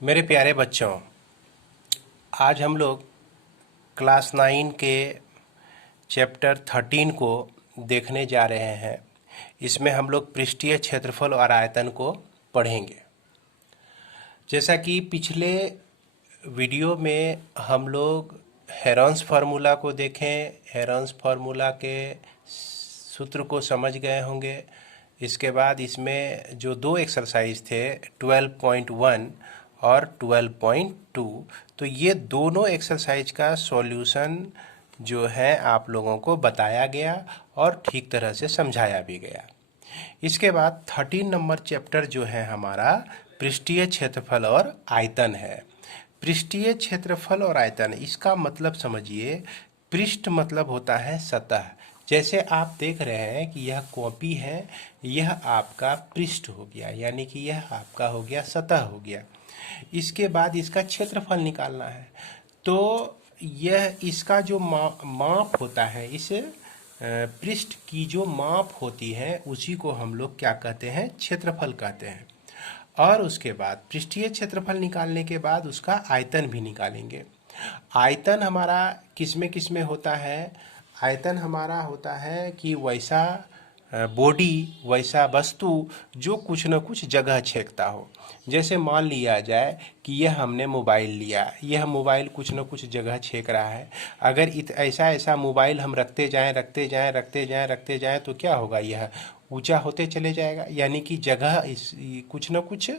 मेरे प्यारे बच्चों, आज हम लोग क्लास 9 के चैप्टर 13 को देखने जा रहे हैं। इसमें हम लोग पृष्ठीय क्षेत्रफल और आयतन को पढ़ेंगे। जैसा कि पिछले वीडियो में हम लोग हेरॉन्स फार्मूला को देखें, हेरॉन्स फार्मूला के सूत्र को समझ गए होंगे। इसके बाद इसमें जो दो एक्सरसाइज थे 12.1 और 12.2, तो ये दोनों एक्सरसाइज का सॉल्यूशन जो है आप लोगों को बताया गया और ठीक तरह से समझाया भी गया। इसके बाद 13 नंबर चैप्टर जो है हमारा पृष्ठीय क्षेत्रफल और आयतन है। पृष्ठीय क्षेत्रफल और आयतन, इसका मतलब समझिए, पृष्ठ मतलब होता है सतह। जैसे आप देख रहे हैं कि यह कॉपी है, यह आपका पृष्ठ हो गया, यानी कि यह आपका हो गया सतह हो गया। इसके बाद इसका क्षेत्रफल निकालना है, तो यह इसका जो माप होता है, इस पृष्ठ की जो माप होती है उसी को हम लोग क्या कहते हैं, क्षेत्रफल कहते हैं। और उसके बाद पृष्ठीय क्षेत्रफल निकालने के बाद उसका आयतन भी निकालेंगे। आयतन हमारा किस में होता है? आयतन हमारा होता है कि वैसा बॉडी, वैसा वस्तु जो कुछ न कुछ जगह छेकता हो। जैसे मान लिया जाए कि यह हमने मोबाइल लिया, यह मोबाइल कुछ न कुछ जगह छेक रहा है। अगर ऐसा मोबाइल हम रखते जाएं तो क्या होगा, यह ऊंचा होते चले जाएगा, यानी कि जगह कुछ न कुछ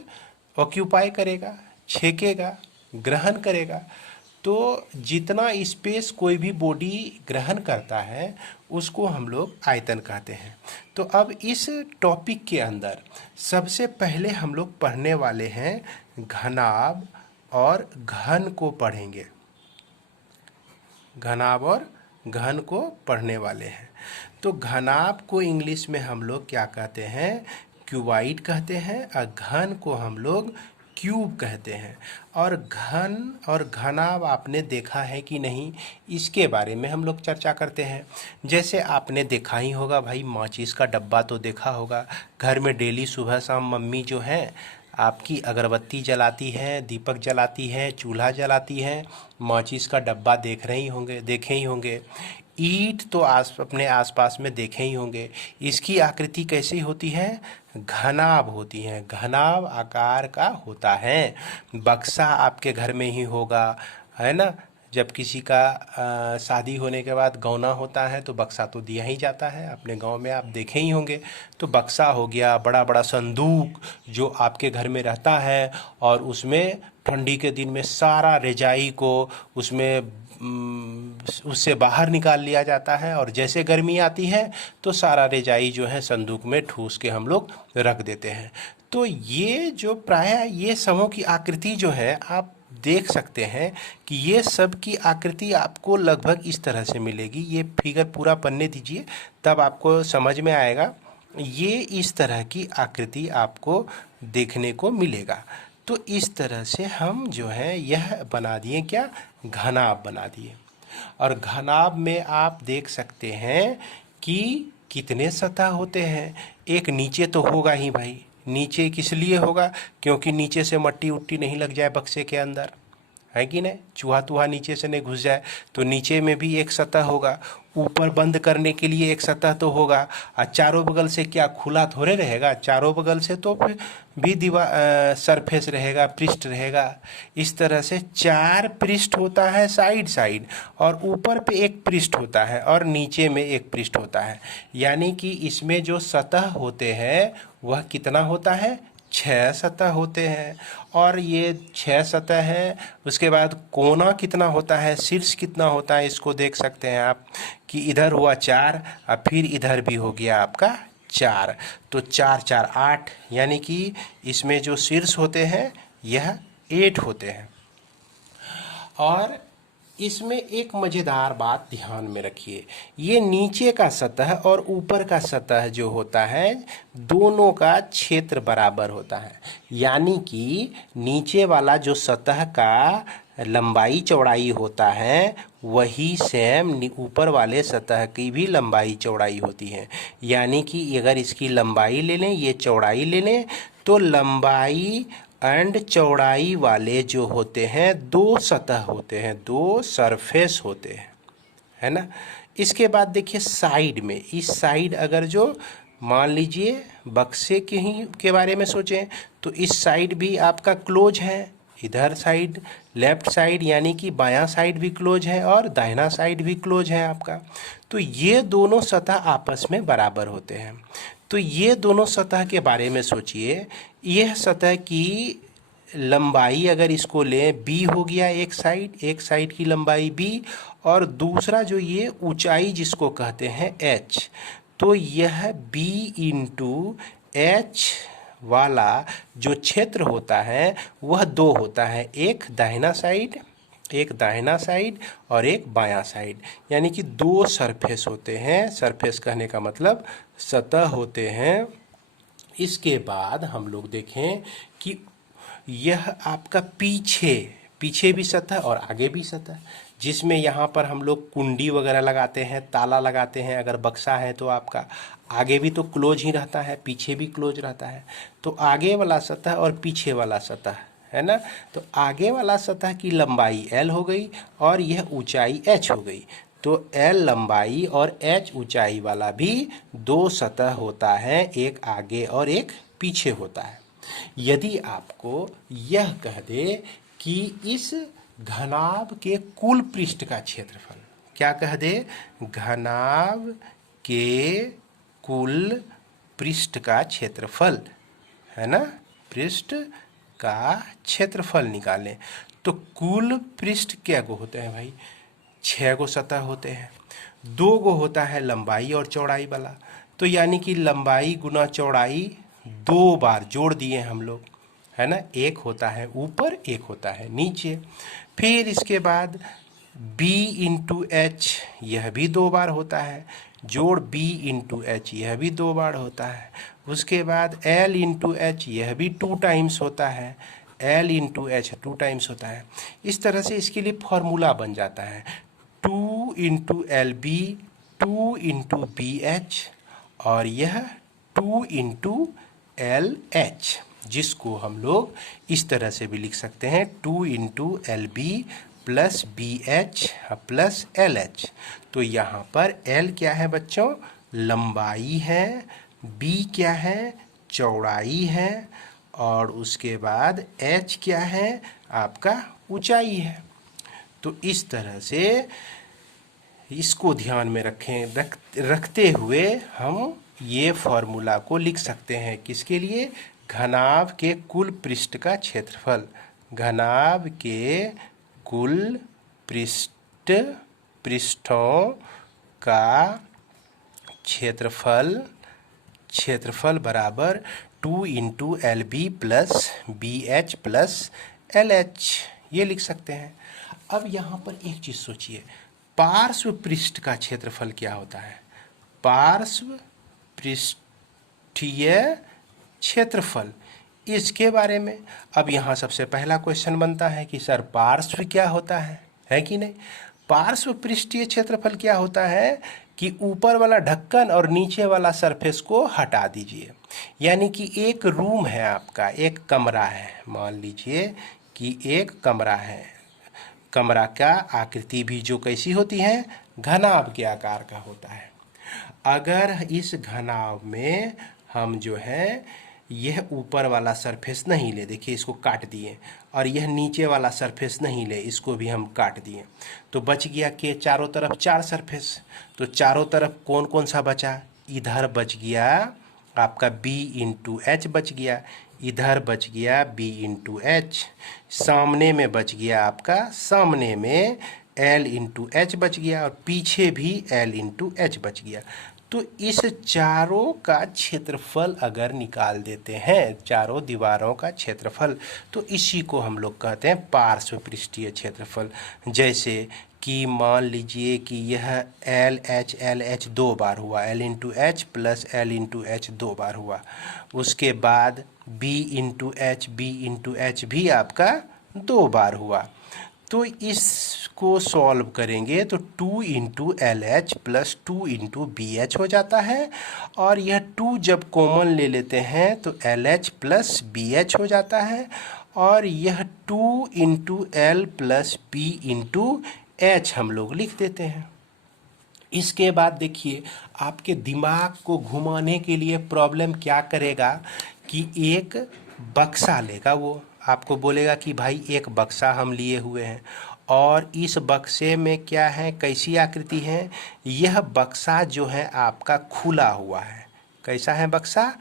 ऑक्यूपाई करेगा, छेकेगा, ग्रहण करेगा। तो जितना स्पेस कोई भी बॉडी ग्रहण करता है उसको हम लोग आयतन कहते हैं। तो अब इस टॉपिक के अंदर सबसे पहले हम लोग पढ़ने वाले हैं घनाभ और घन को पढ़ेंगे। घनाभ और घन को पढ़ने वाले हैं। तो घनाभ को इंग्लिश में हम लोग क्या कहते हैं, क्यूबाइड कहते हैं, और घन को हम लोग क्यूब कहते हैं। और घन और घनाभ आपने देखा है कि नहीं, इसके बारे में हम लोग चर्चा करते हैं। जैसे आपने देखा ही होगा भाई, माचिस का डब्बा तो देखा होगा। घर में डेली सुबह शाम मम्मी जो है आपकी अगरबत्ती जलाती है, दीपक जलाती है, चूल्हा जलाती है, माचिस का डब्बा देखे ही होंगे। ईंट तो अपने आसपास में देखे ही होंगे। इसकी आकृति कैसी होती है, घनाभ होती है, घनाभ आकार का होता है। बक्सा आपके घर में ही होगा, है ना। जब किसी का शादी होने के बाद गौना होता है तो बक्सा तो दिया ही जाता है, अपने गांव में आप देखे ही होंगे। तो बक्सा हो गया, बड़ा बड़ा संदूक जो आपके घर में रहता है, और उसमें ठंडी के दिन में सारा रजाई को उसमें उससे बाहर निकाल लिया जाता है, और जैसे गर्मी आती है तो सारा रजाई जो है संदूक में ठूस के हम लोग रख देते हैं। तो ये जो प्रायः ये समूह की आकृति जो है आप देख सकते हैं कि ये सब की आकृति आपको लगभग इस तरह से मिलेगी। ये फिगर पूरा पढ़ने दीजिए, तब आपको समझ में आएगा। ये इस तरह की आकृति आपको देखने को मिलेगा। तो इस तरह से हम जो है यह बना दिए, क्या, घनाभ बना दिए। और घनाभ में आप देख सकते हैं कि कितने सतह होते हैं। एक नीचे तो होगा ही भाई, नीचे किस लिए होगा, क्योंकि नीचे से मट्टी उट्टी नहीं लग जाए बक्से के अंदर, है कि नहीं, चूहा तुहा नीचे से नहीं घुस जाए। तो नीचे में भी एक सतह होगा, ऊपर बंद करने के लिए एक सतह तो होगा। और चारों बगल से क्या खुला थोड़े रहेगा, चारों बगल से तो फिर भी दीवार सरफेस रहेगा, पृष्ठ रहेगा। इस तरह से 4 पृष्ठ होता है साइड साइड, और ऊपर पे एक पृष्ठ होता है और नीचे में एक पृष्ठ होता है। यानी कि इसमें जो सतह होते हैं वह कितना होता है, 6 सतह होते हैं। और ये 6 सतह है। उसके बाद कोना कितना होता है, शीर्ष कितना होता है, इसको देख सकते हैं आप कि इधर हुआ 4 और फिर इधर भी हो गया आपका 4। तो 4 4 8, यानी कि इसमें जो शीर्ष होते हैं यह 8 होते हैं। और इसमें एक मज़ेदार बात ध्यान में रखिए, ये नीचे का सतह और ऊपर का सतह जो होता है दोनों का क्षेत्र बराबर होता है। यानी कि नीचे वाला जो सतह का लंबाई चौड़ाई होता है वही सेम ऊपर वाले सतह की भी लंबाई चौड़ाई होती है। यानी कि अगर इसकी लंबाई ले लें, ये चौड़ाई ले लें, तो लंबाई एंड चौड़ाई वाले जो होते हैं दो सतह होते हैं, दो सरफेस होते हैं, है ना। इसके बाद देखिए साइड में, इस साइड अगर जो मान लीजिए बक्से के बारे में सोचें तो इस साइड भी आपका क्लोज है, इधर साइड लेफ्ट साइड यानी कि बायां साइड भी क्लोज है और दाहिना साइड भी क्लोज है आपका। तो ये दोनों सतह आपस में बराबर होते हैं। तो ये दोनों सतह के बारे में सोचिए, यह सतह की लंबाई अगर इसको लें b हो गया एक साइड की लंबाई b, और दूसरा जो ये ऊंचाई जिसको कहते हैं h, तो यह b इंटू एच वाला जो क्षेत्र होता है वह दो होता है, एक दाहिना साइड और एक बायां साइड, यानी कि दो सरफेस होते हैं। सरफेस कहने का मतलब सतह होते हैं। इसके बाद हम लोग देखें कि यह आपका पीछे भी सतह और आगे भी सतह, जिसमें यहाँ पर हम लोग कुंडी वगैरह लगाते हैं, ताला लगाते हैं। अगर बक्सा है तो आपका आगे भी तो क्लोज ही रहता है, पीछे भी क्लोज रहता है। तो आगे वाला सतह और पीछे वाला सतह, है ना। तो आगे वाला सतह की लंबाई l हो गई और यह ऊंचाई h हो गई। तो l लंबाई और h ऊंचाई वाला भी दो सतह होता है, एक आगे और एक पीछे होता है। यदि आपको यह कह दे कि इस घनाभ के कुल पृष्ठ का क्षेत्रफल, क्या कह दे, घनाभ के कुल पृष्ठ का क्षेत्रफल, है ना, पृष्ठ का क्षेत्रफल निकालें, तो कुल पृष्ठ क्या गो होते हैं भाई, 6 गो सतह होते हैं, 2 गो होता है लंबाई और चौड़ाई वाला। तो यानी कि लंबाई गुना चौड़ाई 2 बार जोड़ दिए हम लोग, है ना। एक होता है ऊपर, एक होता है नीचे। फिर इसके बाद b इंटू एच, यह भी 2 बार होता है, जोड़ b इंटू एच, यह भी 2 बार होता है। उसके बाद l इंटू एच, यह भी 2 टाइम्स होता है, l इंटू एच 2 टाइम्स होता है। इस तरह से इसके लिए फॉर्मूला बन जाता है 2 into L B, 2 into B H, और यह 2 इंटू एल एच, जिसको हम लोग इस तरह से भी लिख सकते हैं 2 into L B plus B H plus L H. तो यहाँ पर एल क्या है बच्चों, लंबाई है, बी क्या है, चौड़ाई है, और उसके बाद एच क्या है, आपका ऊंचाई है। तो इस तरह से इसको ध्यान में रखते हुए हम ये फॉर्मूला को लिख सकते हैं, किसके लिए, घनाभ के कुल पृष्ठ का क्षेत्रफल, घनाभ के कुल पृष्ठों का क्षेत्रफल बराबर 2 into L B plus B H plus L H, ये लिख सकते हैं। अब यहाँ पर एक चीज़ सोचिए, पार्श्व पृष्ठ का क्षेत्रफल क्या होता है, पार्श्व पृष्ठीय क्षेत्रफल, इसके बारे में अब यहाँ सबसे पहला क्वेश्चन बनता है कि सर पार्श्व क्या होता है कि नहीं। पार्श्व पृष्ठीय क्षेत्रफल क्या होता है कि ऊपर वाला ढक्कन और नीचे वाला सरफेस को हटा दीजिए, यानी कि एक रूम है आपका, एक कमरा है, मान लीजिए कि एक कमरा है, कमरा का आकृति भी जो कैसी होती है, घनाभ के आकार का होता है। अगर इस घनाभ में हम जो है यह ऊपर वाला सरफेस नहीं ले, देखिए इसको काट दिए, और यह नीचे वाला सरफेस नहीं ले, इसको भी हम काट दिए, तो बच गया कि चारों तरफ 4 सरफेस। तो चारों तरफ कौन कौन सा बचा, इधर बच गया आपका b इंटू एच बच गया, इधर बच गया b इंटू एच, सामने में बच गया आपका, सामने में l इंटू एच बच गया, और पीछे भी l इंटू एच बच गया। तो इस चारों का क्षेत्रफल अगर निकाल देते हैं, चारों दीवारों का क्षेत्रफल, तो इसी को हम लोग कहते हैं पार्श्व पृष्ठीय क्षेत्रफल। जैसे कि मान लीजिए कि यह एल एच 2 बार हुआ, L into H plus L into H 2 बार हुआ। उसके बाद बी इंटू एच भी आपका 2 बार हुआ। तो इसको सॉल्व करेंगे तो 2 into L H plus 2 into B H हो जाता है, और यह 2 जब कॉमन ले लेते हैं तो L H plus B H हो जाता है, और यह 2 into L plus B into H हम लोग लिख देते हैं। इसके बाद देखिए, आपके दिमाग को घुमाने के लिए प्रॉब्लम क्या करेगा कि एक बक्सा लेगा, वो आपको बोलेगा कि भाई एक बक्सा हम लिए हुए हैं, और इस बक्से में क्या है, कैसी आकृति है, यह बक्सा जो है आपका खुला हुआ है। कैसा है बक्सा?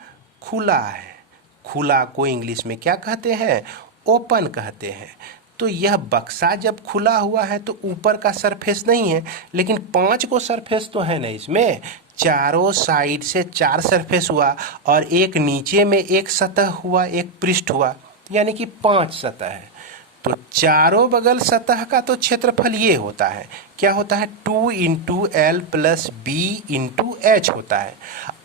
खुला है। खुला को इंग्लिश में क्या कहते हैं? ओपन कहते हैं। तो यह बक्सा जब खुला हुआ है तो ऊपर का सरफेस नहीं है, लेकिन 5 को सरफेस तो है ना इसमें, चारों साइड से 4 सरफेस हुआ, और एक नीचे में एक सतह हुआ, एक पृष्ठ हुआ, यानी कि 5 सतह है। तो चारों बगल सतह का तो क्षेत्रफल ये होता है, क्या होता है? 2 into L plus B into H होता है।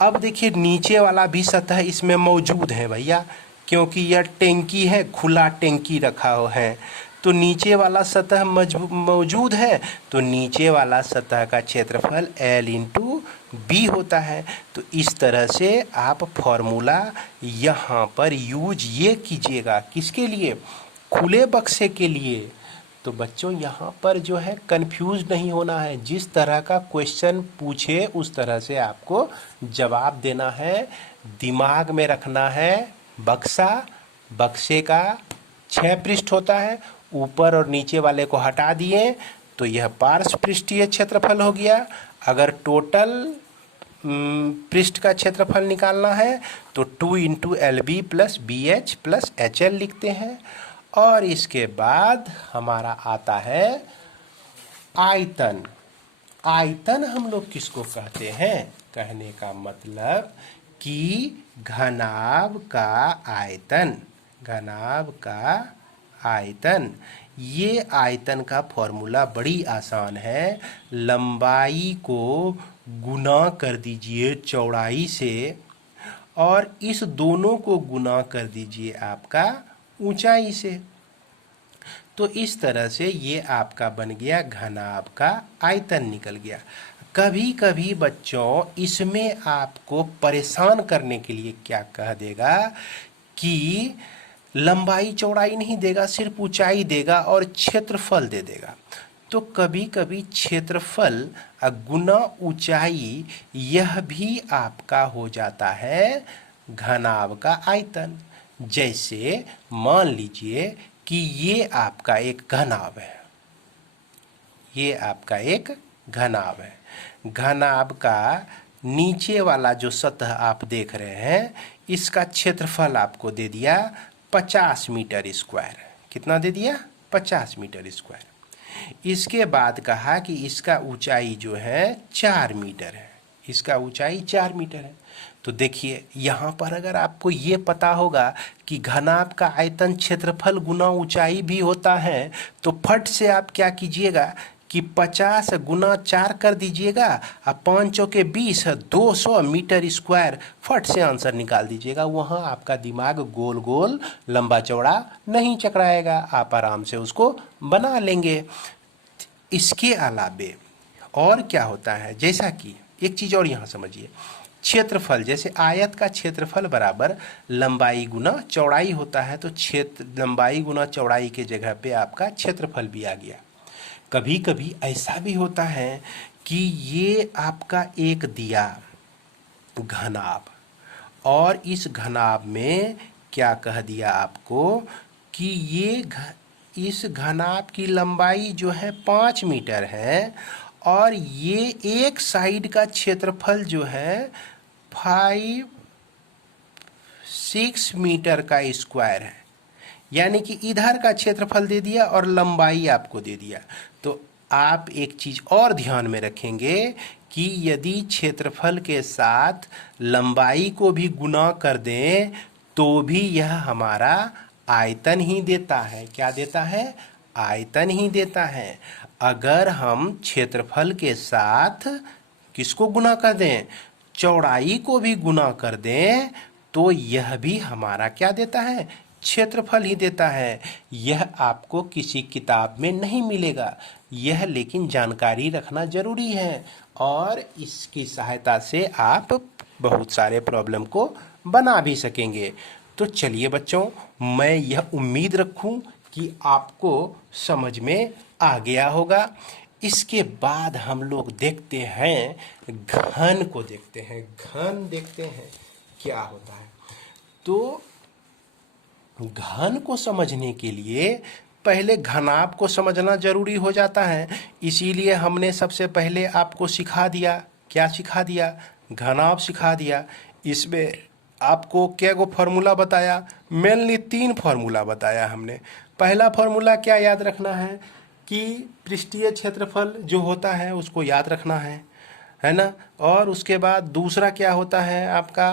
अब देखिए, नीचे वाला भी सतह इसमें मौजूद है भैया, क्योंकि यह टैंकी है, खुला टैंकी रखा हुआ है, तो नीचे वाला सतह मौजूद है, तो नीचे वाला सतह का क्षेत्रफल L इंटू बी होता है। तो इस तरह से आप फॉर्मूला यहाँ पर यूज ये कीजिएगा, किसके लिए? खुले बक्से के लिए। तो बच्चों यहाँ पर जो है कंफ्यूज नहीं होना है, जिस तरह का क्वेश्चन पूछे उस तरह से आपको जवाब देना है, दिमाग में रखना है। बक्सा, बक्से का 6 पृष्ठ होता है, ऊपर और नीचे वाले को हटा दिए तो यह पार्श्व पृष्ठीय क्षेत्रफल हो गया। अगर टोटल पृष्ठ का क्षेत्रफल निकालना है तो 2 into L B plus B H plus H L लिखते हैं, और इसके बाद हमारा आता है आयतन। आयतन हम लोग किसको कहते हैं? कहने का मतलब कि घनाभ का आयतन, घनाभ का आयतन। ये आयतन का फॉर्मूला बड़ी आसान है, लंबाई को गुना कर दीजिए चौड़ाई से, और इस दोनों को गुना कर दीजिए आपका ऊंचाई से। तो इस तरह से ये आपका बन गया घनाभ का आयतन निकल गया। कभी कभी बच्चों इसमें आपको परेशान करने के लिए क्या कह देगा कि लंबाई चौड़ाई नहीं देगा, सिर्फ ऊंचाई देगा और क्षेत्रफल दे देगा। तो कभी कभी क्षेत्रफल गुना ऊंचाई यह भी आपका हो जाता है घनाभ का आयतन। जैसे मान लीजिए कि ये आपका एक घनाभ है, ये आपका एक घनाभ है। घनाभ का नीचे वाला जो सतह आप देख रहे हैं, इसका क्षेत्रफल आपको दे दिया 50 मीटर स्क्वायर। कितना दे दिया? 50 मीटर स्क्वायर। इसके बाद कहा कि इसका ऊंचाई जो है 4 मीटर है, इसका ऊंचाई 4 मीटर है। तो देखिए यहाँ पर अगर आपको ये पता होगा कि घनाभ का आयतन क्षेत्रफल गुना ऊंचाई भी होता है, तो फट से आप क्या कीजिएगा कि 50 गुना 4 कर दीजिएगा, और 5 चौके 20, 200 मीटर स्क्वायर, फट से आंसर निकाल दीजिएगा। वहाँ आपका दिमाग गोल गोल लंबा चौड़ा नहीं चकराएगा, आप आराम से उसको बना लेंगे। इसके अलावे और क्या होता है, जैसा कि एक चीज़ और यहाँ समझिए, क्षेत्रफल, जैसे आयत का क्षेत्रफल बराबर लंबाई गुना चौड़ाई होता है, तो लंबाई गुना चौड़ाई के जगह पे आपका क्षेत्रफल भी आ गया। कभी कभी ऐसा भी होता है कि ये आपका एक दिया घनाभ, और इस घनाभ में क्या कह दिया आपको कि इस घनाभ की लंबाई जो है 5 मीटर है, और ये एक साइड का क्षेत्रफल जो है 6 मीटर का स्क्वायर है, यानी कि इधर का क्षेत्रफल दे दिया और लंबाई आपको दे दिया। तो आप एक चीज़ और ध्यान में रखेंगे कि यदि क्षेत्रफल के साथ लंबाई को भी गुना कर दें तो भी यह हमारा आयतन ही देता है। क्या देता है? आयतन ही देता है। अगर हम क्षेत्रफल के साथ किसको गुना कर दें? चौड़ाई को भी गुना कर दें, तो यह भी हमारा क्या देता है? क्षेत्रफल ही देता है। यह आपको किसी किताब में नहीं मिलेगा, यह लेकिन जानकारी रखना जरूरी है और इसकी सहायता से आप बहुत सारे प्रॉब्लम को बना भी सकेंगे। तो चलिए बच्चों, मैं यह उम्मीद रखूं कि आपको समझ में आ गया होगा। इसके बाद हम लोग देखते हैं घन को, देखते हैं घन, देखते हैं क्या होता है। तो घन को समझने के लिए पहले घनाभ को समझना जरूरी हो जाता है। इसीलिए हमने सबसे पहले आपको सिखा दिया, क्या सिखा दिया, घनाभ सिखा दिया। इसमें आपको क्या गो फार्मूला बताया, मेनली 3 फार्मूला बताया हमने। पहला फार्मूला क्या याद रखना है कि पृष्ठीय क्षेत्रफल जो होता है उसको याद रखना है ना। और उसके बाद दूसरा क्या होता है आपका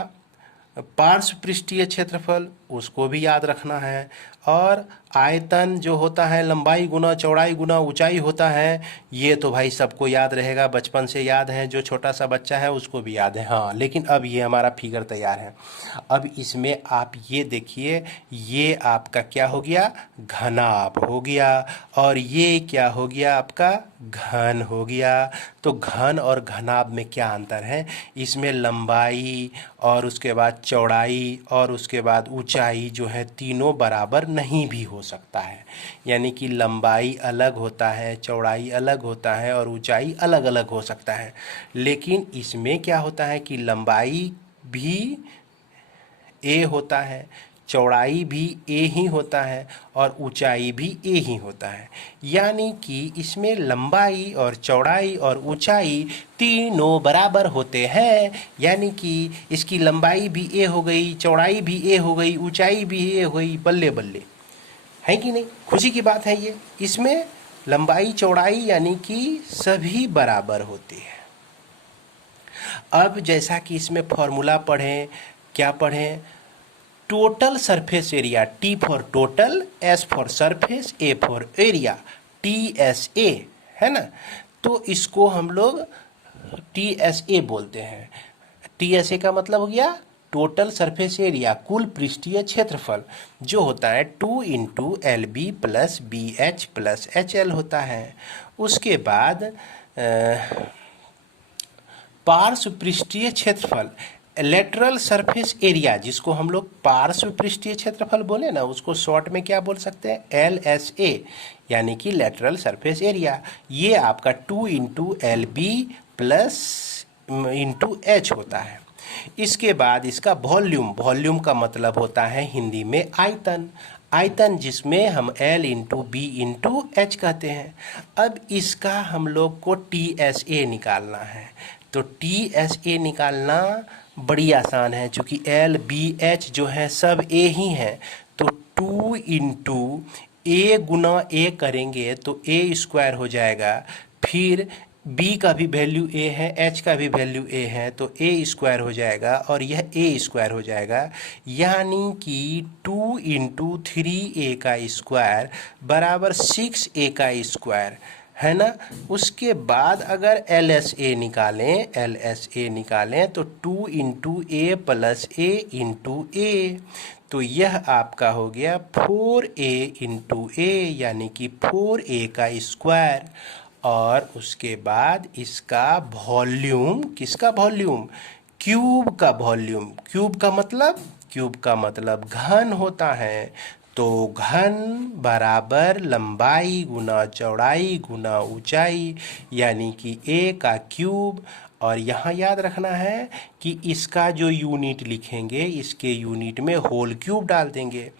पार्श्व पृष्ठीय क्षेत्रफल, उसको भी याद रखना है। और आयतन जो होता है लंबाई गुना चौड़ाई गुना ऊंचाई होता है, ये तो भाई सबको याद रहेगा, बचपन से याद है, जो छोटा सा बच्चा है उसको भी याद है। हाँ, लेकिन अब ये हमारा फिगर तैयार है। अब इसमें आप ये देखिए, ये आपका क्या हो गया, घनाभ हो गया, और ये क्या हो गया आपका, घन हो गया। तो घन और घनाभ में क्या अंतर है, इसमें लंबाई और उसके बाद चौड़ाई और उसके बाद ऊंचाई जो है तीनों बराबर नहीं भी हो सकता है। यानी कि लंबाई अलग होता है, चौड़ाई अलग होता है और ऊंचाई अलग अलग हो सकता है। लेकिन इसमें क्या होता है कि लंबाई भी ए होता है, चौड़ाई भी ए ही होता है और ऊंचाई भी ए ही होता है। यानी कि इसमें लंबाई और चौड़ाई और ऊंचाई तीनों बराबर होते हैं। यानी कि इसकी लंबाई भी ए हो गई, चौड़ाई भी ए हो गई, ऊंचाई भी ए हो गई, बल्ले बल्ले, है कि नहीं। खुशी की बात है ये, इसमें लंबाई चौड़ाई यानी कि सभी बराबर होते हैं। अब जैसा कि इसमें फॉर्मूला पढ़ें, क्या पढ़ें, total surface area, T for total, S for surface, A for area, TSA, है ना। तो इसको हम लोग TSA बोलते हैं। TSA का मतलब हो गया टोटल सरफेस एरिया, कुल पृष्ठीय क्षेत्रफल, जो होता है 2 into LB plus BH plus HL होता है। उसके बाद पार्श्व पृष्ठीय क्षेत्रफल, लेटरल सरफेस एरिया, जिसको हम लोग पार्श्व पृष्ठीय क्षेत्रफल बोले ना, उसको शॉर्ट में क्या बोल सकते हैं, LSA, यानी कि लेटरल सरफेस एरिया। ये आपका 2 into LB plus into H होता है। इसके बाद इसका वॉल्यूम, वॉल्यूम का मतलब होता है हिंदी में आयतन, आयतन जिसमें हम L into B into H कहते हैं। अब इसका हम लोग को TSA निकालना है। तो TSA निकालना बड़ी आसान है, चूँकि L B H जो है सब A ही हैं। तो 2 इंटू A गुना A करेंगे तो A स्क्वायर हो जाएगा, फिर B का भी वैल्यू A है, H का भी वैल्यू A है, तो A स्क्वायर हो जाएगा और यह A स्क्वायर हो जाएगा। यानी कि 2 इंटू 3A का स्क्वायर बराबर 6A का स्क्वायर, है ना। उसके बाद अगर LSA निकालें तो 2 into A plus A into A, तो यह आपका हो गया 4A इंटू A, यानी कि 4A का स्क्वायर। और उसके बाद इसका वॉल्यूम, किसका वॉल्यूम, क्यूब का वॉल्यूम। क्यूब का मतलब घन होता है। तो घन बराबर लंबाई गुना चौड़ाई गुना ऊंचाई, यानी कि A का क्यूब। और यहाँ याद रखना है कि इसका जो यूनिट लिखेंगे, इसके यूनिट में होल क्यूब डाल देंगे,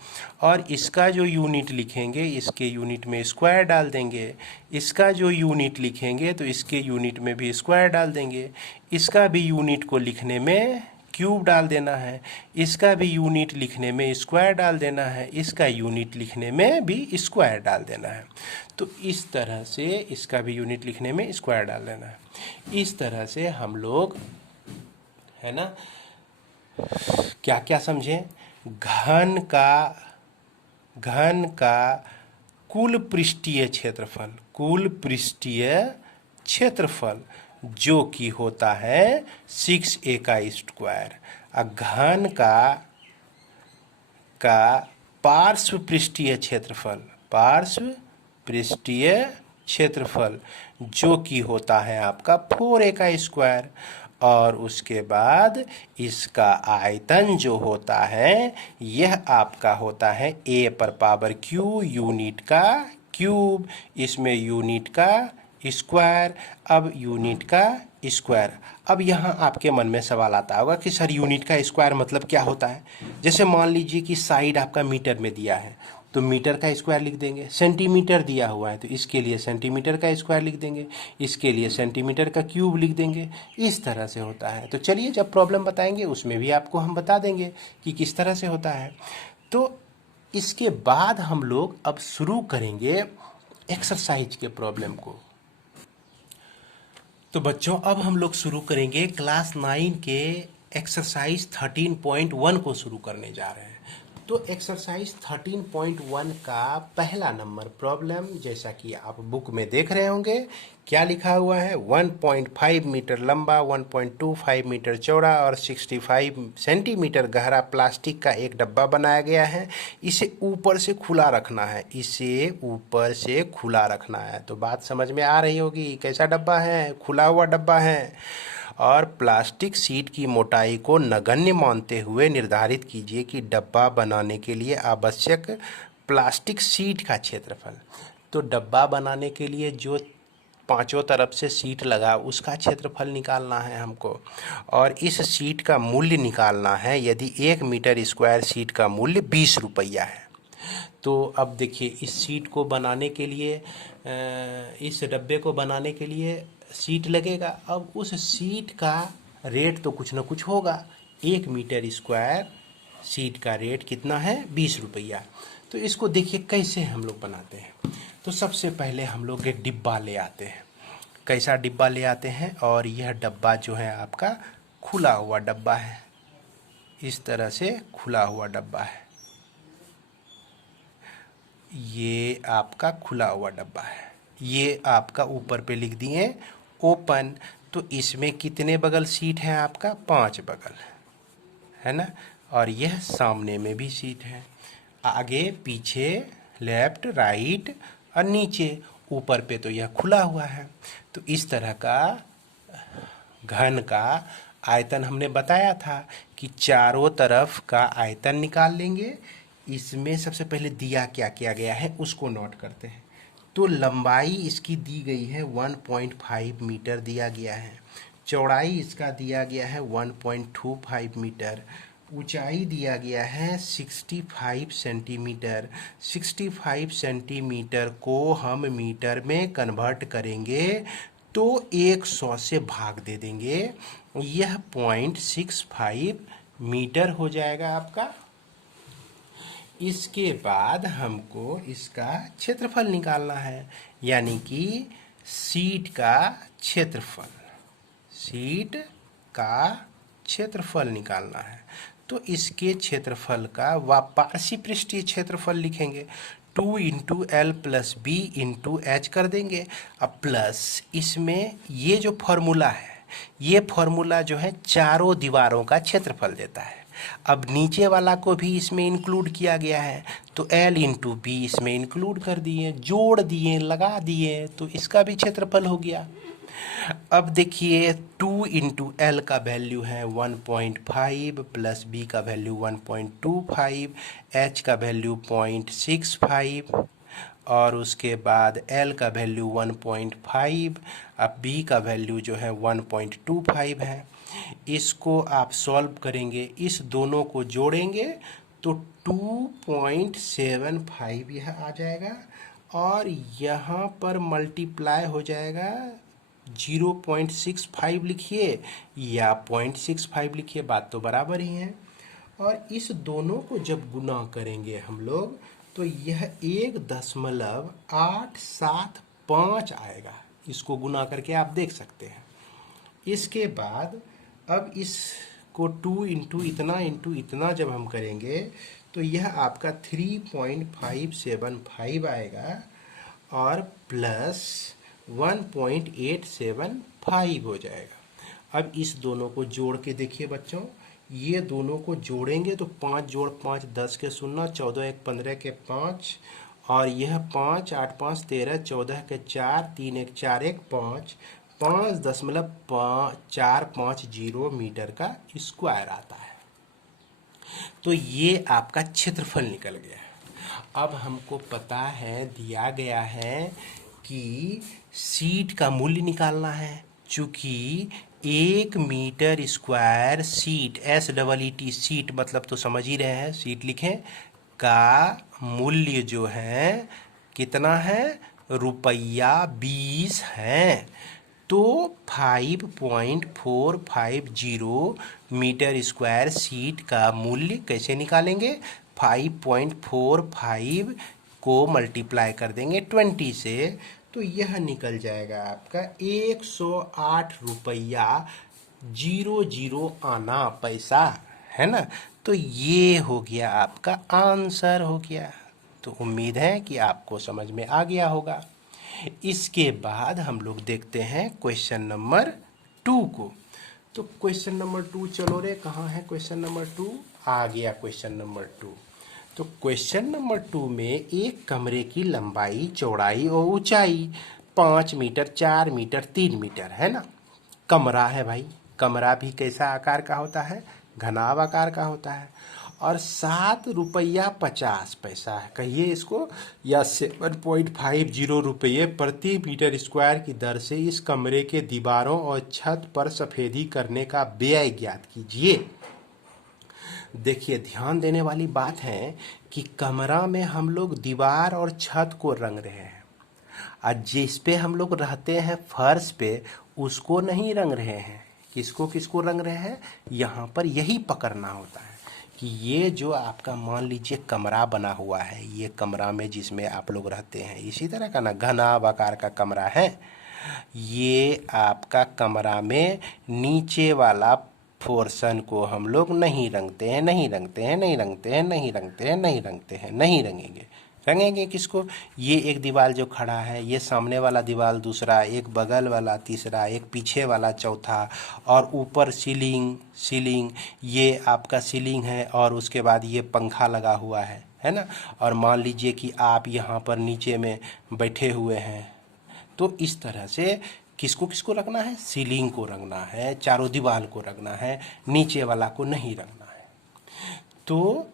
और इसका जो यूनिट लिखेंगे इसके यूनिट में स्क्वायर डाल देंगे। इसका जो यूनिट लिखेंगे तो इसके यूनिट में भी स्क्वायर डाल देंगे। इसका भी यूनिट को लिखने में क्यूब डाल देना है, इसका भी यूनिट लिखने में स्क्वायर डाल देना है, इसका यूनिट लिखने में भी स्क्वायर डाल देना है। तो इस तरह से इसका भी यूनिट लिखने में स्क्वायर डाल देना है। इस तरह से हम लोग, है ना, क्या क्या समझें, घन का कुल पृष्ठीय क्षेत्रफल जो कि होता है 6A का स्क्वायर। घन का पार्श्व पृष्ठीय क्षेत्रफल, पार्श्व पृष्ठीय क्षेत्रफल जो कि होता है आपका 4a का स्क्वायर, और उसके बाद इसका आयतन जो होता है यह आपका होता है a पर पावर q यूनिट का क्यूब, इसमें यूनिट का स्क्वायर, अब यूनिट का स्क्वायर। अब यहाँ आपके मन में सवाल आता होगा कि सर यूनिट का स्क्वायर मतलब क्या होता है। जैसे मान लीजिए कि साइड आपका मीटर में दिया है तो मीटर का स्क्वायर लिख देंगे, सेंटीमीटर दिया हुआ है तो इसके लिए सेंटीमीटर का स्क्वायर लिख देंगे, इसके लिए सेंटीमीटर का क्यूब लिख देंगे, इस तरह से होता है। तो चलिए जब प्रॉब्लम बताएंगे उसमें भी आपको हम बता देंगे कि किस तरह से होता है। तो इसके बाद हम लोग अब शुरू करेंगे एक्सरसाइज के प्रॉब्लम को। तो बच्चों अब हम लोग शुरू करेंगे क्लास 9 के एक्सरसाइज 13.1 को शुरू करने जा रहे हैं। तो एक्सरसाइज 13.1 का पहला नंबर प्रॉब्लम, जैसा कि आप बुक में देख रहे होंगे, क्या लिखा हुआ है, 1.5 मीटर लंबा, 1.25 मीटर चौड़ा और 65 सेंटीमीटर गहरा प्लास्टिक का एक डब्बा बनाया गया है। इसे ऊपर से खुला रखना है, इसे ऊपर से खुला रखना है। तो बात समझ में आ रही होगी, कैसा डब्बा है, खुला हुआ डब्बा है। और प्लास्टिक शीट की मोटाई को नगण्य मानते हुए निर्धारित कीजिए कि डब्बा बनाने के लिए आवश्यक प्लास्टिक शीट का क्षेत्रफल। तो डब्बा बनाने के लिए जो पांचों तरफ से शीट लगा उसका क्षेत्रफल निकालना है हमको, और इस शीट का मूल्य निकालना है यदि 1 मीटर स्क्वायर शीट का मूल्य 20 रुपया है। तो अब देखिए इस शीट को बनाने के लिए, इस डब्बे को बनाने के लिए शीट लगेगा। अब उस शीट का रेट तो कुछ ना कुछ होगा। 1 मीटर स्क्वायर शीट का रेट कितना है, 20 रुपया। तो इसको देखिए कैसे हम लोग बनाते हैं। तो सबसे पहले हम लोग एक डिब्बा ले आते हैं। कैसा डिब्बा ले आते हैं, और यह डब्बा जो है आपका खुला हुआ डब्बा है, इस तरह से खुला हुआ डब्बा है, ये आपका खुला हुआ डब्बा है। ये आपका ऊपर पे लिख दिए ओपन। तो इसमें कितने बगल सीट हैं आपका, 5 बगल है ना, और यह सामने में भी सीट है, आगे पीछे लेफ्ट राइट और नीचे। ऊपर पे तो यह खुला हुआ है। तो इस तरह का घन का आयतन हमने बताया था कि चारों तरफ का आयतन निकाल लेंगे। इसमें सबसे पहले दिया क्या किया गया है उसको नोट करते हैं। तो लंबाई इसकी दी गई है 1.5 मीटर दिया गया है, चौड़ाई इसका दिया गया है 1.25 मीटर, ऊंचाई दिया गया है 65 सेंटीमीटर। 65 सेंटीमीटर को हम मीटर में कन्वर्ट करेंगे तो 100 से भाग दे देंगे, यह 0.65 मीटर हो जाएगा आपका। इसके बाद हमको इसका क्षेत्रफल निकालना है, यानी कि शीट का क्षेत्रफल, शीट का क्षेत्रफल निकालना है। तो इसके क्षेत्रफल का पार्श्व पृष्ठीय क्षेत्रफल लिखेंगे, 2 into L plus B into H कर देंगे। अब प्लस इसमें ये जो फॉर्मूला है, ये फॉर्मूला जो है चारों दीवारों का क्षेत्रफल देता है। अब नीचे वाला को भी इसमें इंक्लूड किया गया है, तो L इंटू बी इसमें इंक्लूड कर दिए, जोड़ दिए, लगा दिए, तो इसका भी क्षेत्रफल हो गया। अब देखिए 2 इंटू एल का वैल्यू है 1.5 प्लस बी का वैल्यू 1.25, एच का वैल्यू 0.65 और उसके बाद एल का वैल्यू 1.5, अब बी का वैल्यू जो है 1.25 है। इसको आप सॉल्व करेंगे, इस दोनों को जोड़ेंगे तो 2.75 यह आ जाएगा, और यहाँ पर मल्टीप्लाई हो जाएगा 0.65 लिखिए या 0.65 लिखिए, बात तो बराबर ही है। और इस दोनों को जब गुना करेंगे हम लोग तो यह 1.875 आएगा। इसको गुना करके आप देख सकते हैं। इसके बाद अब इसको 2 इंटू इतना जब हम करेंगे तो यह आपका 3.575 आएगा और प्लस 1.875 हो जाएगा। अब इस दोनों को जोड़ के देखिए बच्चों, ये दोनों को जोड़ेंगे तो 5 जोड़ 5 10 के 0, 14 एक 15 के 5, और यह 5 8 5 13 14 के 4, 3 एक 4 एक 5, 5.450 मीटर का स्क्वायर आता है। तो ये आपका क्षेत्रफल निकल गया है। अब हमको पता है, दिया गया है कि सीट का मूल्य निकालना है। चूंकि 1 metre square seat, SEET seat मतलब तो समझ ही रहे हैं, सीट लिखें, का मूल्य जो है कितना है, ₹20 है। तो 5.450 मीटर स्क्वायर सीट का मूल्य कैसे निकालेंगे? 5.45 को मल्टीप्लाई कर देंगे 20 से, तो यह निकल जाएगा आपका 108 रुपया 00 आना पैसा, है ना। तो ये हो गया आपका आंसर हो गया। तो उम्मीद है कि आपको समझ में आ गया होगा। इसके बाद हम लोग देखते हैं क्वेश्चन नंबर 2 को। तो क्वेश्चन नंबर 2, चलो रे, कहाँ है क्वेश्चन नंबर 2? आ गया क्वेश्चन नंबर 2। तो क्वेश्चन नंबर 2 में एक कमरे की लंबाई, चौड़ाई और ऊंचाई 5 मीटर, 4 मीटर, 3 मीटर है ना। कमरा है भाई, कमरा भी कैसा आकार का होता है? घनाभ आकार का होता है। और ₹7.50 है, कहिए इसको, या 7.50 रुपये प्रति मीटर स्क्वायर की दर से इस कमरे के दीवारों और छत पर सफेदी करने का व्यय ज्ञात कीजिए। देखिए, ध्यान देने वाली बात है कि कमरा में हम लोग दीवार और छत को रंग रहे हैं, और जिस पे हम लोग रहते हैं फर्श पे, उसको नहीं रंग रहे हैं। किसको किसको रंग रहे हैं? यहाँ पर यही पकड़ना होता है कि ये जो आपका मान लीजिए कमरा बना हुआ है, ये कमरा में जिसमें आप लोग रहते हैं, इसी तरह का ना घनाभ आकार का कमरा है। ये आपका कमरा में नीचे वाला पोर्शन को हम लोग नहीं रंगते हैं, नहीं रंगते हैं, नहीं रंगते हैं, नहीं रंगते हैं, नहीं रंगते हैं, नहीं रंगेंगे। रंगेंगे किसको? ये एक दीवार जो खड़ा है, ये सामने वाला दीवार दूसरा, एक बगल वाला तीसरा, एक पीछे वाला चौथा, और ऊपर सीलिंग, ये आपका सीलिंग है, और उसके बाद ये पंखा लगा हुआ है ना। और मान लीजिए कि आप यहाँ पर नीचे में बैठे हुए हैं, तो इस तरह से किसको किसको रखना है? सीलिंग को रंगना है, चारों दीवार को रंगना है, नीचे वाला को नहीं रंगना है। तो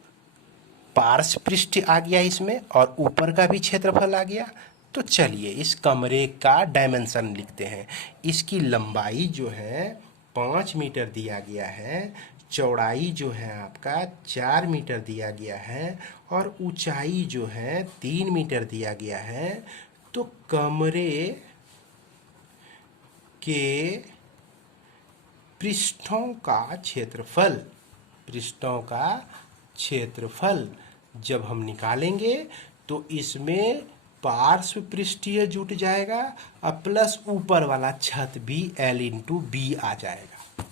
पार्श्व पृष्ठ आ गया इसमें, और ऊपर का भी क्षेत्रफल आ गया। तो चलिए इस कमरे का डायमेंशन लिखते हैं। इसकी लंबाई जो है 5 मीटर दिया गया है, चौड़ाई जो है आपका 4 मीटर दिया गया है, और ऊंचाई जो है 3 मीटर दिया गया है। तो कमरे के पृष्ठों का क्षेत्रफल जब हम निकालेंगे तो इसमें पार्श्व पृष्ठीय जुट जाएगा, और प्लस ऊपर वाला छत भी L/B आ जाएगा।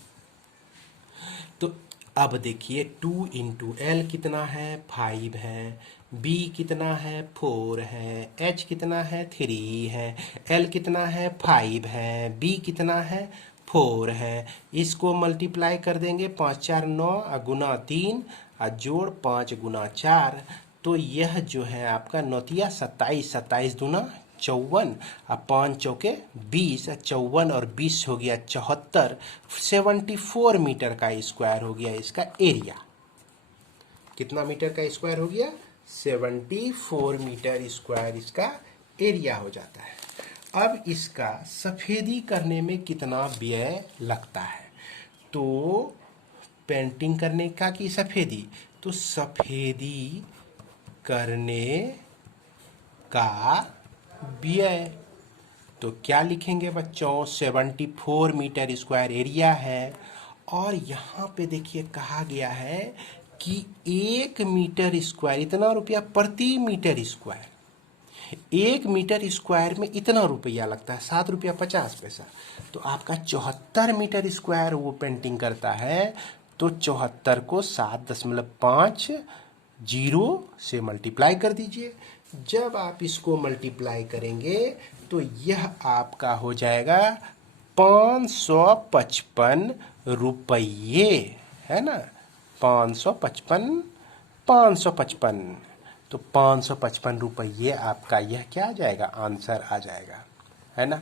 तो अब देखिए 2 × L कितना है? 5 है। B कितना है? 4 है। H कितना है? 3 है। L कितना है? 5 है। B कितना है? 4 है। इसको मल्टीप्लाई कर देंगे, 5 4 9, गुना 3, और जोड़ 5 गुना 4। तो यह जो है आपका 9 27, 27 दूना 54, और 5 चौके 20, 54 और 20 हो गया 74, 74 मीटर का स्क्वायर हो गया इसका एरिया। कितना मीटर का स्क्वायर हो गया? 74 मीटर स्क्वायर इसका एरिया हो जाता है। अब इसका सफेदी करने में कितना व्यय लगता है? तो पेंटिंग करने का कि सफेदी? तो सफेदी करने का व्यय तो क्या लिखेंगे बच्चों? 74 मीटर स्क्वायर एरिया है, और यहाँ पे देखिए कहा गया है कि 1 मीटर स्क्वायर इतना रुपया प्रति मीटर स्क्वायर। 1 मीटर स्क्वायर में इतना रुपया लगता है, ₹7.50। तो आपका 74 मीटर स्क्वायर वो पेंटिंग करता है, तो 74 को 7.50 से मल्टीप्लाई कर दीजिए। जब आप इसको मल्टीप्लाई करेंगे तो यह आपका हो जाएगा 555 रुपये, है ना। 555, 555। तो 555 रुपये आपका यह क्या आ जाएगा, आंसर आ जाएगा, है ना।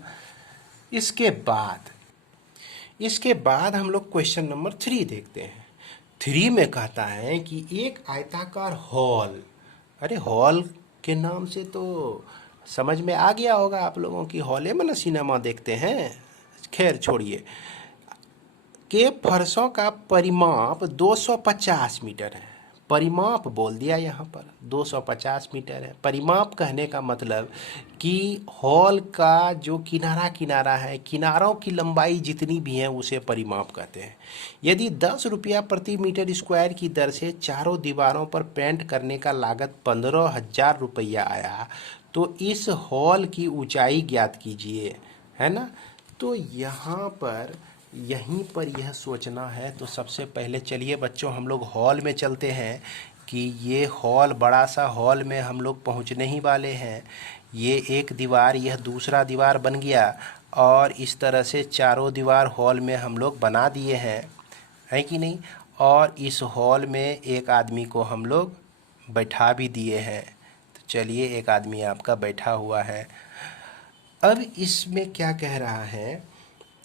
इसके बाद हम लोग क्वेश्चन नंबर 3 देखते हैं। 3 में कहता है कि एक आयताकार हॉल, अरे हॉल के नाम से तो समझ में आ गया होगा आप लोगों की, हॉले में ना सिनेमा देखते हैं, खैर छोड़िए, के फर्शों का परिमाप 250 मीटर है। परिमाप बोल दिया यहाँ पर, 250 मीटर है। परिमाप कहने का मतलब कि हॉल का जो किनारा किनारा है, किनारों की लंबाई जितनी भी है उसे परिमाप कहते हैं। यदि 10 रुपया प्रति मीटर स्क्वायर की दर से चारों दीवारों पर पेंट करने का लागत 15,000 रुपया आया तो इस हॉल की ऊंचाई ज्ञात कीजिए, है ना। तो यहाँ पर यहीं पर यह सोचना है। तो सबसे पहले चलिए बच्चों हम लोग हॉल में चलते हैं कि ये हॉल, बड़ा सा हॉल में हम लोग पहुंचने ही वाले हैं। ये एक दीवार, यह दूसरा दीवार बन गया और इस तरह से चारों दीवार हॉल में हम लोग बना दिए हैं, है कि नहीं। और इस हॉल में एक आदमी को हम लोग बैठा भी दिए हैं। तो चलिए एक आदमी आपका बैठा हुआ है। अब इसमें क्या कह रहा है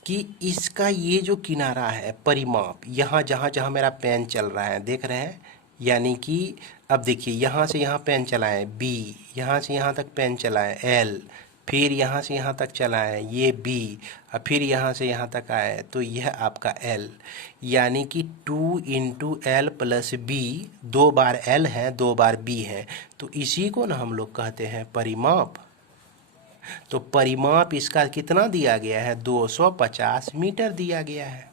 कि इसका ये जो किनारा है परिमाप, यहाँ जहाँ जहाँ मेरा पेन चल रहा है देख रहे हैं, यानी कि अब देखिए यहाँ से यहाँ पेन चलाएं बी, यहाँ से यहाँ तक पेन चलाएं एल, फिर यहाँ से यहाँ तक चलाएं ये बी, और फिर यहाँ से यहाँ तक आए तो यह आपका एल, यानी कि 2 इंटू एल प्लस बी, 2 बार एल है 2 बार बी है, तो इसी को ना हम लोग कहते हैं परिमाप। तो परिमाप इसका कितना दिया गया है, 250 मीटर दिया गया है।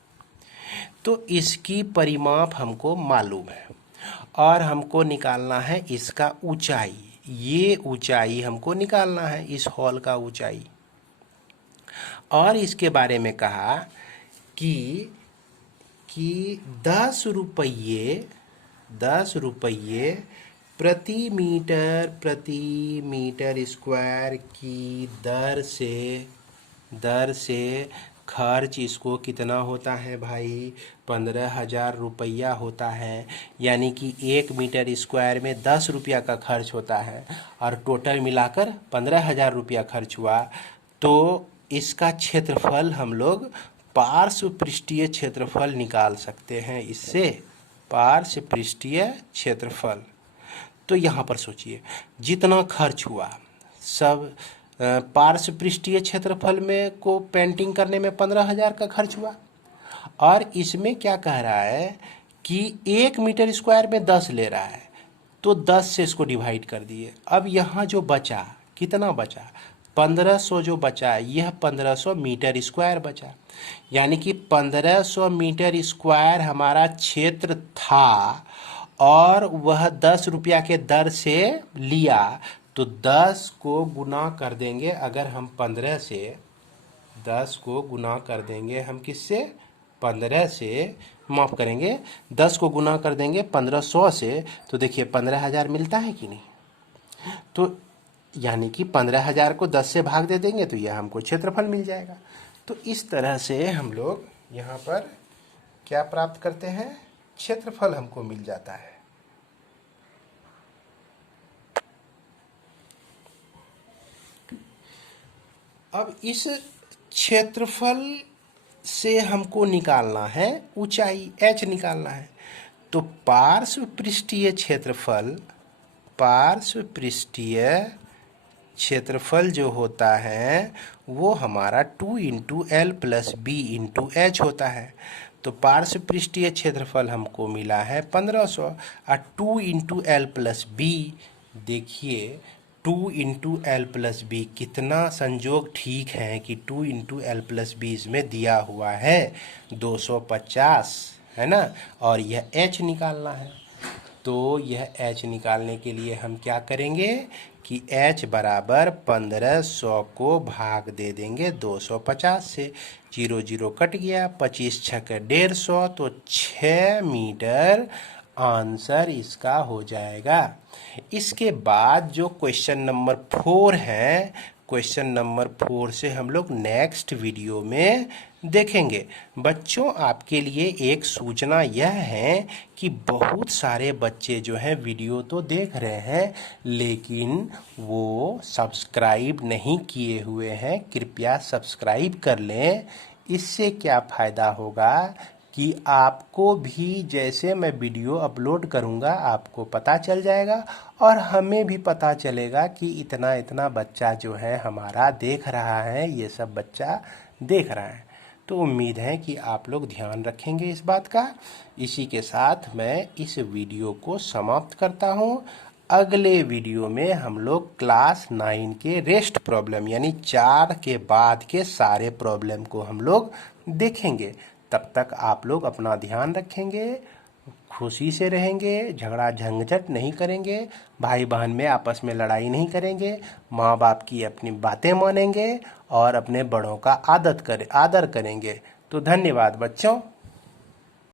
तो इसकी परिमाप हमको मालूम है और हमको निकालना है इसका ऊंचाई। ये ऊंचाई हमको निकालना है, इस हॉल का ऊंचाई। और इसके बारे में कहा कि 10 रुपये प्रति मीटर स्क्वायर की दर से खर्च इसको कितना होता है भाई, 15,000 रुपया होता है। यानी कि 1 मीटर स्क्वायर में 10 रुपया का खर्च होता है और टोटल मिलाकर 15,000 रुपया खर्च हुआ। तो इसका क्षेत्रफल हम लोग पार्श्व पृष्ठीय क्षेत्रफल निकाल सकते हैं इससे, पार्श्व पृष्ठीय क्षेत्रफल। तो यहाँ पर सोचिए जितना खर्च हुआ सब, पार्श्व पृष्ठीय क्षेत्रफल में को पेंटिंग करने में 15,000 का खर्च हुआ, और इसमें क्या कह रहा है कि 1 मीटर स्क्वायर में 10 ले रहा है, तो 10 से इसको डिवाइड कर दिए। अब यहाँ जो बचा, कितना बचा, 1500 जो बचा, यह 1500 मीटर स्क्वायर बचा। यानी कि 1500 मीटर स्क्वायर हमारा क्षेत्र था और वह 10 रुपया के दर से लिया, तो 10 को गुना कर देंगे। अगर हम 15 से 10 को गुना कर देंगे, हम किससे, 15 से, माफ़ करेंगे 10 को गुना कर देंगे 1500 से, तो देखिए 15,000 मिलता है कि नहीं। तो यानी कि 15,000 को 10 से भाग दे देंगे तो यह हमको क्षेत्रफल मिल जाएगा। तो इस तरह से हम लोग यहाँ पर क्या प्राप्त करते हैं, क्षेत्रफल हमको मिल जाता है। अब इस क्षेत्रफल से हमको निकालना है ऊंचाई, h निकालना है। तो पार्श्व पृष्ठीय क्षेत्रफल जो होता है वो हमारा 2 into L plus B into H होता है। तो पार्श्व पृष्ठीय क्षेत्रफल हमको मिला है 1500, और 2 इंटू एल प्लस बी, देखिए 2 इंटू एल प्लस बी, कितना संजोग ठीक है कि 2 इंटू एल प्लस बी इसमें दिया हुआ है 250, है ना। और यह h निकालना है। तो यह h निकालने के लिए हम क्या करेंगे कि h बराबर 1500 को भाग दे देंगे 250 से, 0 0 कट गया, 25 छक 150, तो 6 मीटर आंसर इसका हो जाएगा। इसके बाद जो क्वेश्चन नंबर 4 है क्वेश्चन नंबर 4 से हम लोग नेक्स्ट वीडियो में देखेंगे। बच्चों, आपके लिए एक सूचना यह है कि बहुत सारे बच्चे जो हैं वीडियो तो देख रहे हैं, लेकिन वो सब्सक्राइब नहीं किए हुए हैं। कृपया सब्सक्राइब कर लें। इससे क्या फ़ायदा होगा कि आपको भी जैसे मैं वीडियो अपलोड करूंगा आपको पता चल जाएगा, और हमें भी पता चलेगा कि इतना इतना बच्चा जो है हमारा देख रहा है, ये सब बच्चा देख रहा है। तो उम्मीद है कि आप लोग ध्यान रखेंगे इस बात का। इसी के साथ मैं इस वीडियो को समाप्त करता हूँ। अगले वीडियो में हम लोग क्लास 9 के रेस्ट प्रॉब्लम यानी 4 के बाद के सारे प्रॉब्लम को हम लोग देखेंगे। तब तक आप लोग अपना ध्यान रखेंगे, खुशी से रहेंगे, झगड़ा झंझट नहीं करेंगे, भाई बहन में आपस में लड़ाई नहीं करेंगे, माँ बाप की अपनी बातें मानेंगे और अपने बड़ों का आदर करेंगे। तो धन्यवाद बच्चों।